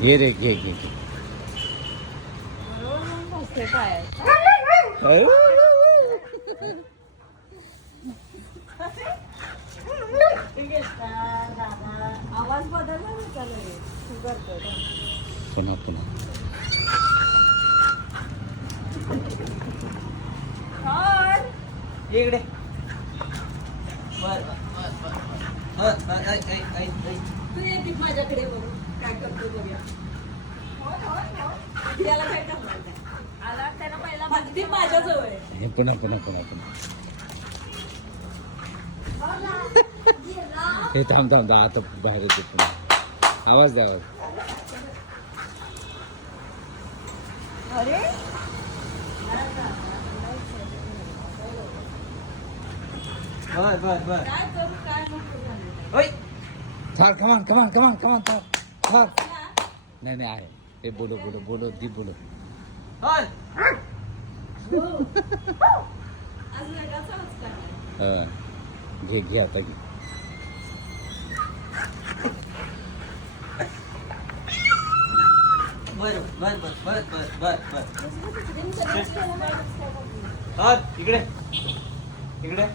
घे रे घे घे आवाज बदलला पुन्हा पुन्हा इकडे तू येते माझ्याकडे बघू काय करतो बघूया त्याला काय करणार आला त्याला पहिला भक्ती माझ्याजवळ आहे हे पुन्हा पुन्हा पुन्हा पुन्हा हे थांब थांब आता बाहेर येते पुन्हा आवाज द्या आवाज अरे बर काय करू काय नको झालं ओय थार कमान कमान कमान कमान थार थार नाही नाही आहे हे बोलो बोलो बोलो दी बोलो हल आज वेगळाच आवाज काढलाय घे घे आता घे बर हल इकडे इकडे